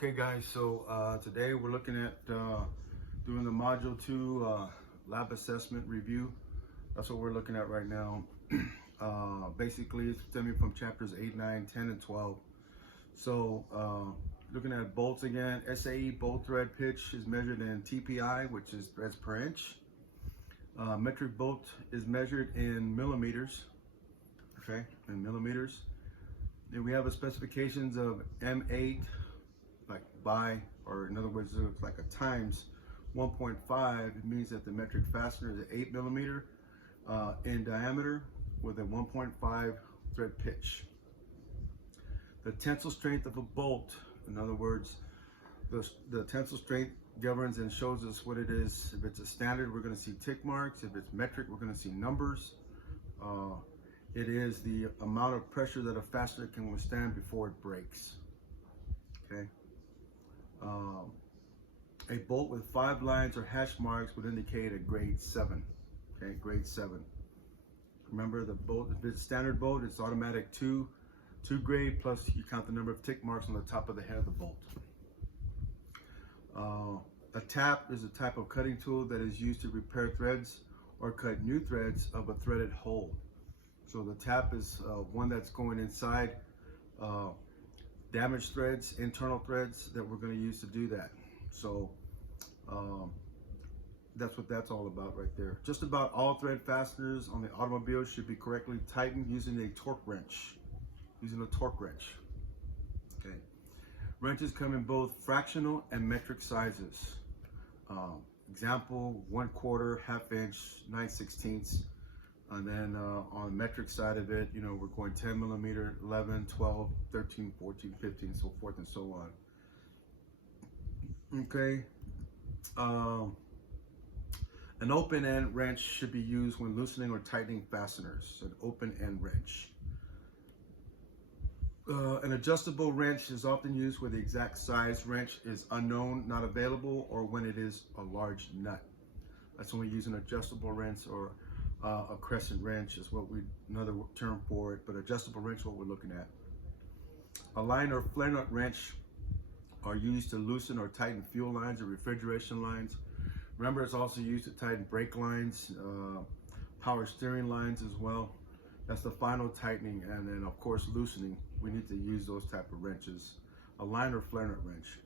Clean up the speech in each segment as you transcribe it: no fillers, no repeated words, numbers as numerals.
Okay guys, so today we're looking at doing the Module 2 lab assessment review. That's what we're looking at right now. Basically it's stemming from chapters 8, 9, 10, and 12. So looking at bolts again, SAE bolt thread pitch is measured in TPI, which is threads per inch. Metric bolt is measured in millimeters, okay, in millimeters. Then we have a specifications of M8, like by, or in other words, it's like a times 1.5. It means that the metric fastener is 8 millimeter in diameter with a 1.5 thread pitch. The tensile strength of a bolt, in other words, the tensile strength governs and shows us what it is. If it's a standard, we're going to see tick marks. If it's metric, we're going to see numbers. It is the amount of pressure that a fastener can withstand before it breaks. Okay. A bolt with 5 lines or hash marks would indicate a grade 7. Okay, grade 7. Remember, the bolt, if it's a standard bolt, it's automatic 2 grade, plus you count the number of tick marks on the top of the head of the bolt. A tap is a type of cutting tool that is used to repair threads or cut new threads of a threaded hole. So the tap is one that's going inside damaged threads, internal threads that we're going to use to do that. So that's what that's all about right there. Just about all thread fasteners on the automobile should be correctly tightened using a torque wrench. Okay. Wrenches come in both fractional and metric sizes. Example, 1/4, 1/2 inch, 9/16. And then on the metric side of it, you know, we're going 10 millimeter, 11, 12, 13, 14, 15, so forth and so on. Okay. An open end wrench should be used when loosening or tightening fasteners. An open end wrench. An adjustable wrench is often used where the exact size wrench is unknown, not available, or when it is a large nut. That's when we use an adjustable wrench, or a crescent wrench is what another term for it, but adjustable wrench is what we're looking at. A line or flare nut wrench are used to loosen or tighten fuel lines or refrigeration lines. Remember, it's also used to tighten brake lines, power steering lines as well. That's the final tightening, and then of course loosening. We need to use those type of wrenches. A line or flare nut wrench.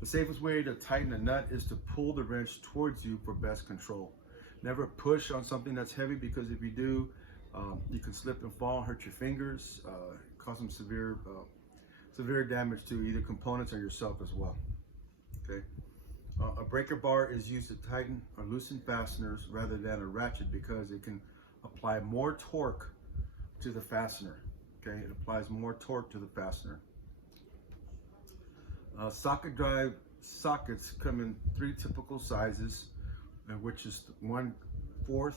The safest way to tighten a nut is to pull the wrench towards you for best control. Never push on something that's heavy, because if you do, you can slip and fall, hurt your fingers, cause some severe damage to either components or yourself as well. Okay. A breaker bar is used to tighten or loosen fasteners rather than a ratchet, because it can apply more torque to the fastener. Okay, it applies more torque to the fastener. Socket drive sockets come in 3 typical sizes, which is 1/4,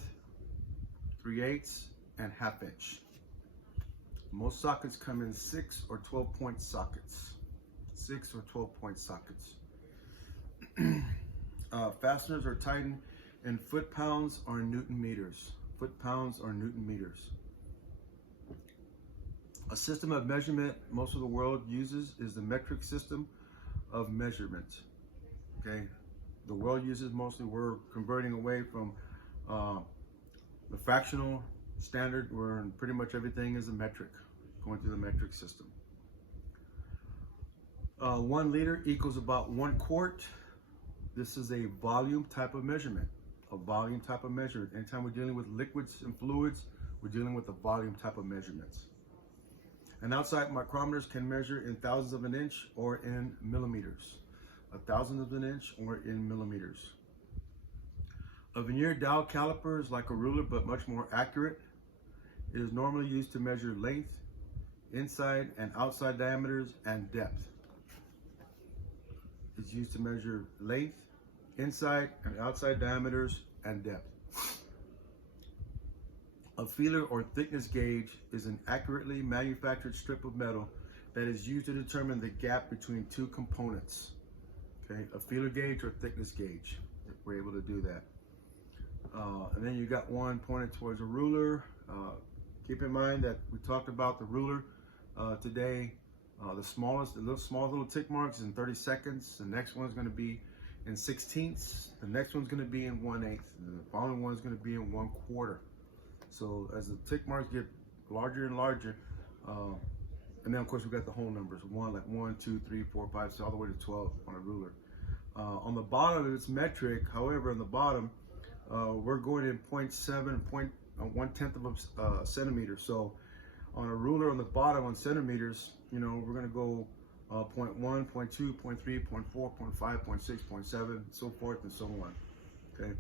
3/8, and 1/2 inch. Most sockets come in 6 or 12 point sockets. 6 or 12 point sockets. Fasteners are tightened in foot-pounds or Newton meters. Foot-pounds or Newton meters. A system of measurement most of the world uses is the metric system of measurement. Okay, the world uses mostly. We're converting away from the fractional standard, where pretty much everything is a metric, going through the metric system. 1 liter equals about 1 quart. This is a volume type of measurement. A volume type of measurement. Anytime we're dealing with liquids and fluids, we're dealing with a volume type of measurements. An outside micrometers can measure in thousandths of an inch or in millimeters. A thousandth of an inch or in millimeters. A vernier dial caliper is like a ruler, but much more accurate. It is normally used to measure length, inside and outside diameters, and depth. It's used to measure length, inside and outside diameters, and depth. A feeler or thickness gauge is an accurately manufactured strip of metal that is used to determine the gap between 2 components. Okay, a feeler gauge or thickness gauge, if we're able to do that. And then you got one pointed towards a ruler. Keep in mind that we talked about the ruler today The smallest, the small little tick marks in 30 seconds. The next one's going to be in 16ths. The next one's going to be in 1/8. The following one is going to be in 1/4. So as the tick marks get larger and larger, and then of course we got the whole numbers, 1, 2, 3, 4, 5, so all the way to 12 on a ruler. On the bottom, it's metric. However, on the bottom, we're going in 0.7, 1/10 of a centimeter. So on a ruler on the bottom on centimeters, you know, we're going to go 0.1, 0.2, 0.3, 0.4, 0.5, 0.6, 0.7, so forth and so on. Okay.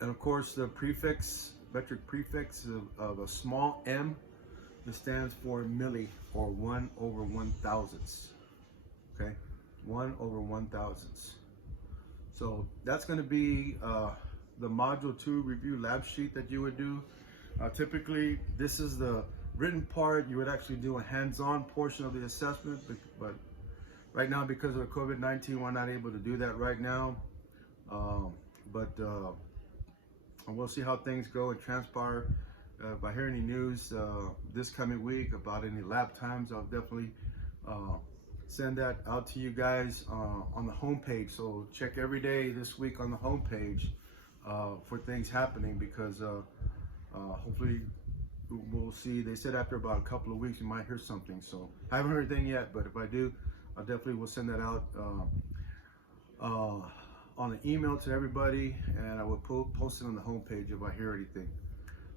And of course, the prefix, metric prefix of a small m, this stands for milli, or 1/1000. Okay, 1/1000. So that's going to be the Module 2 review lab sheet that you would do. Typically, this is the written part. You would actually do a hands-on portion of the assessment, but right now, because of the COVID-19, we're not able to do that right now. And we'll see how things go and transpire. If I hear any news this coming week about any lab times, I'll definitely send that out to you guys on the homepage. So check every day this week on the homepage for things happening, because hopefully we'll see. They said after about a couple of weeks you might hear something. So I haven't heard anything yet, but if I do, I definitely will send that out on an email to everybody, and I will post it on the homepage if I hear anything.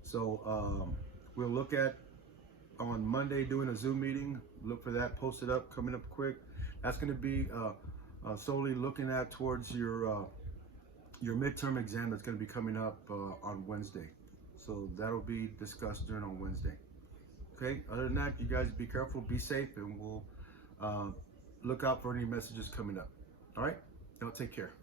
So we'll look at on Monday doing a Zoom meeting. Look for that, post it up, coming up quick. That's going to be solely looking at towards your midterm exam that's going to be coming up on Wednesday. So that'll be discussed during on Wednesday. Okay, other than that, you guys be careful, be safe, and we'll look out for any messages coming up. All right, y'all take care.